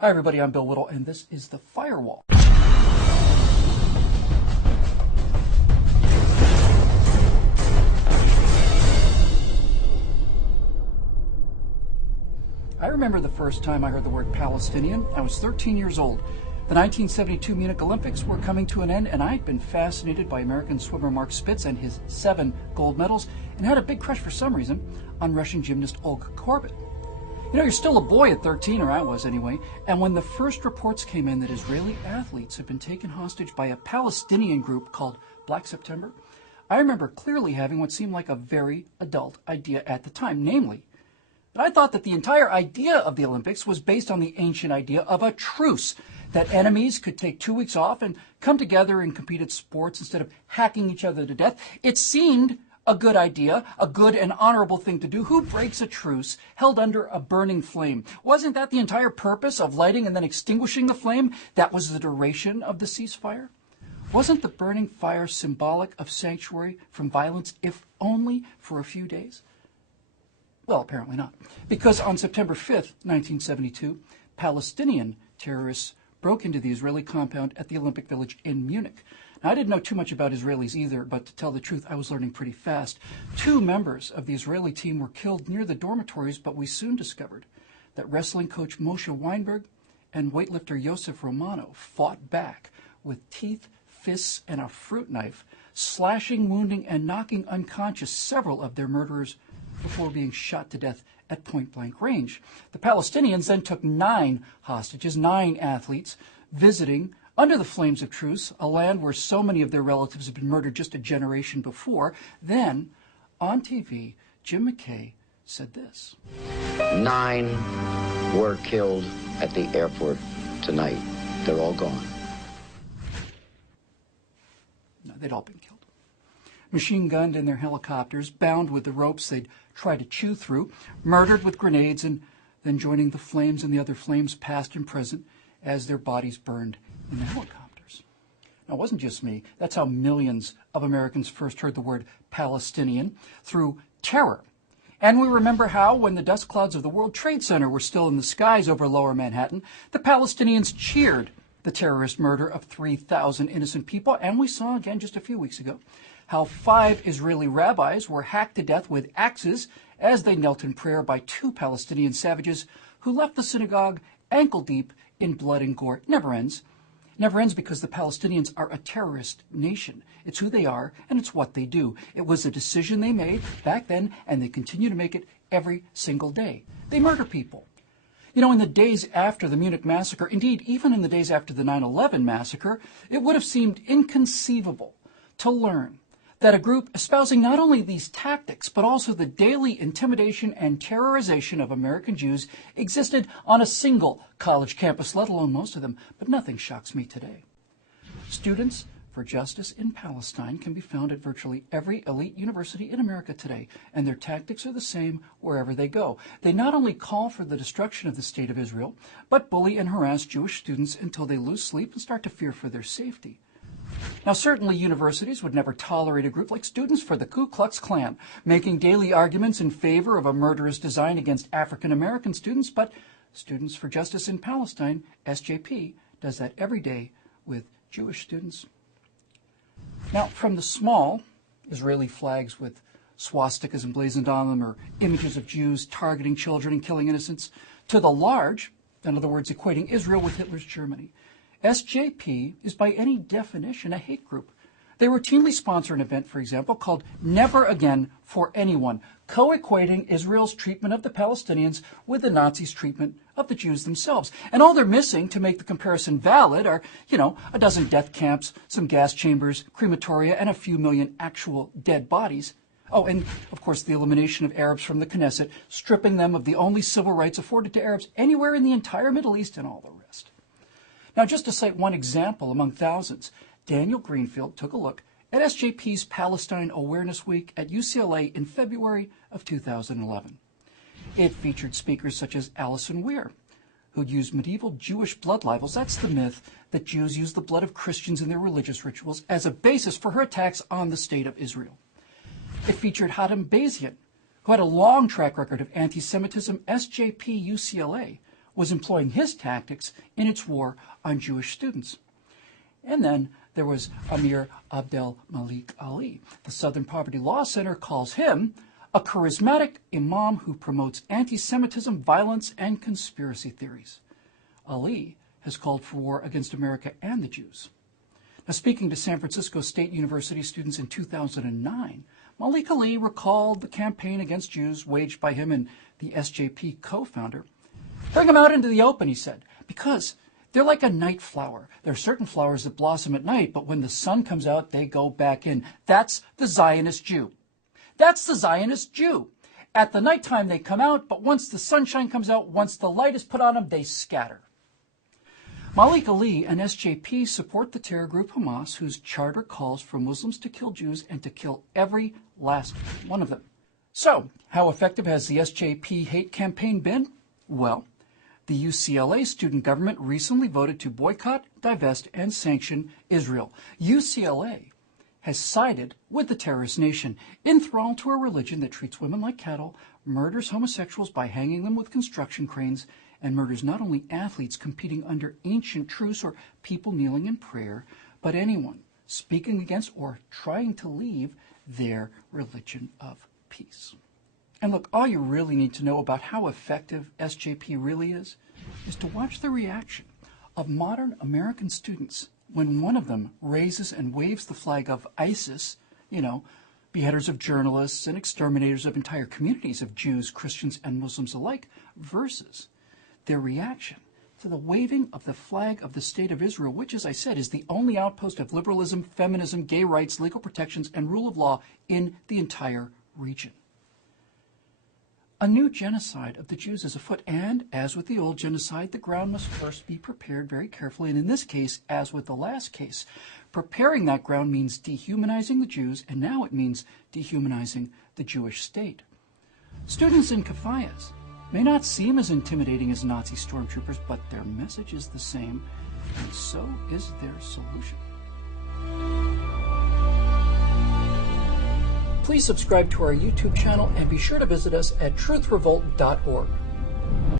Hi everybody, I'm Bill Whittle, and this is The Firewall. I remember the first time I heard the word Palestinian. I was 13 years old. The 1972 Munich Olympics were coming to an end, and I'd been fascinated by American swimmer Mark Spitz and his 7 gold medals, and had a big crush for some reason on Russian gymnast Olga Korbut. You know, you're still a boy at 13, or I was anyway, and when the first reports came in that Israeli athletes had been taken hostage by a Palestinian group called Black September, I remember clearly having what seemed like a very adult idea at the time, namely, I thought that the entire idea of the Olympics was based on the ancient idea of a truce, that enemies could take 2 weeks off and come together and compete at sports instead of hacking each other to death. It seemed a good idea, a good and honorable thing to do. Who breaks a truce held under a burning flame? Wasn't that the entire purpose of lighting and then extinguishing the flame? That was the duration of the ceasefire? Wasn't the burning fire symbolic of sanctuary from violence, if only for a few days? Well, apparently not, because on September 5th, 1972, Palestinian terrorists broke into the Israeli compound at the Olympic Village in Munich. Now, I didn't know too much about Israelis either, but to tell the truth, I was learning pretty fast. 2 members of the Israeli team were killed near the dormitories, but we soon discovered that wrestling coach Moshe Weinberg and weightlifter Yosef Romano fought back with teeth, fists, and a fruit knife, slashing, wounding, and knocking unconscious several of their murderers before being shot to death at point-blank range. The Palestinians then took 9 hostages, 9 athletes, visiting under the flames of truce, a land where so many of their relatives had been murdered just a generation before. Then, on TV, Jim McKay said this. 9 were killed at the airport tonight. They're all gone. No, they'd all been killed. Machine-gunned in their helicopters, bound with the ropes they'd try to chew through, murdered with grenades, and then joining the flames and the other flames past and present as their bodies burned in the helicopters. Now, it wasn't just me. That's how millions of Americans first heard the word Palestinian, through terror. And we remember how, when the dust clouds of the World Trade Center were still in the skies over lower Manhattan, the Palestinians cheered the terrorist murder of 3,000 innocent people. And we saw again just a few weeks ago how 5 Israeli rabbis were hacked to death with axes as they knelt in prayer by 2 Palestinian savages who left the synagogue ankle-deep in blood and gore. It never ends. It never ends because the Palestinians are a terrorist nation. It's who they are, and it's what they do. It was a decision they made back then, and they continue to make it every single day. They murder people. You know, in the days after the Munich massacre, indeed, even in the days after the 9/11 massacre, it would have seemed inconceivable to learn that a group espousing not only these tactics, but also the daily intimidation and terrorization of American Jews existed on a single college campus, let alone most of them. But nothing shocks me today. Students for Justice in Palestine can be found at virtually every elite university in America today, and their tactics are the same wherever they go. They not only call for the destruction of the State of Israel, but bully and harass Jewish students until they lose sleep and start to fear for their safety. Now, certainly universities would never tolerate a group like Students for the Ku Klux Klan, making daily arguments in favor of a murderous design against African-American students, but Students for Justice in Palestine, SJP, does that every day with Jewish students. Now, from the small Israeli flags with swastikas emblazoned on them, or images of Jews targeting children and killing innocents, to the large, in other words, equating Israel with Hitler's Germany, SJP is by any definition a hate group. They routinely sponsor an event, for example, called Never Again for Anyone, co-equating Israel's treatment of the Palestinians with the Nazis' treatment of the Jews themselves. And all they're missing to make the comparison valid are, a dozen death camps, some gas chambers, crematoria, and a few million actual dead bodies. Oh, and of course the elimination of Arabs from the Knesset, stripping them of the only civil rights afforded to Arabs anywhere in the entire Middle East, and all the rest. Now, just to cite one example among thousands, Daniel Greenfield took a look at SJP's Palestine Awareness Week at UCLA in February of 2011. It featured speakers such as Alison Weir, who'd used medieval Jewish blood libels, that's the myth that Jews use the blood of Christians in their religious rituals, as a basis for her attacks on the State of Israel. It featured Hatem Bazian, who had a long track record of anti-Semitism. SJP UCLA was employing his tactics in its war on Jewish students. And then there was Amir Abdel Malik Ali. The Southern Poverty Law Center calls him a charismatic imam who promotes anti-Semitism, violence, and conspiracy theories. Ali has called for war against America and the Jews. Now, speaking to San Francisco State University students in 2009, Malik Ali recalled the campaign against Jews waged by him and the SJP co-founder. Bring them out into the open, he said, because they're like a night flower. There are certain flowers that blossom at night, but when the sun comes out, they go back in. That's the Zionist Jew. That's the Zionist Jew. At the nighttime, they come out, but once the sunshine comes out, once the light is put on them, they scatter. Malik Ali and SJP support the terror group Hamas, whose charter calls for Muslims to kill Jews and to kill every last one of them. So, how effective has the SJP hate campaign been? Well, the UCLA student government recently voted to boycott, divest, and sanction Israel. UCLA has sided with the terrorist nation, enthralled to a religion that treats women like cattle, murders homosexuals by hanging them with construction cranes, and murders not only athletes competing under ancient truths or people kneeling in prayer, but anyone speaking against or trying to leave their religion of peace. And look, all you really need to know about how effective SJP really is to watch the reaction of modern American students when one of them raises and waves the flag of ISIS, beheaders of journalists and exterminators of entire communities of Jews, Christians, and Muslims alike, versus their reaction to the waving of the flag of the State of Israel, which, as I said, is the only outpost of liberalism, feminism, gay rights, legal protections, and rule of law in the entire region. A new genocide of the Jews is afoot, and, as with the old genocide, the ground must first be prepared very carefully. And in this case, as with the last case, preparing that ground means dehumanizing the Jews, and now it means dehumanizing the Jewish state. Students in Kafayas may not seem as intimidating as Nazi stormtroopers, but their message is the same, and so is their solution. Please subscribe to our YouTube channel and be sure to visit us at TruthRevoltOriginals.org.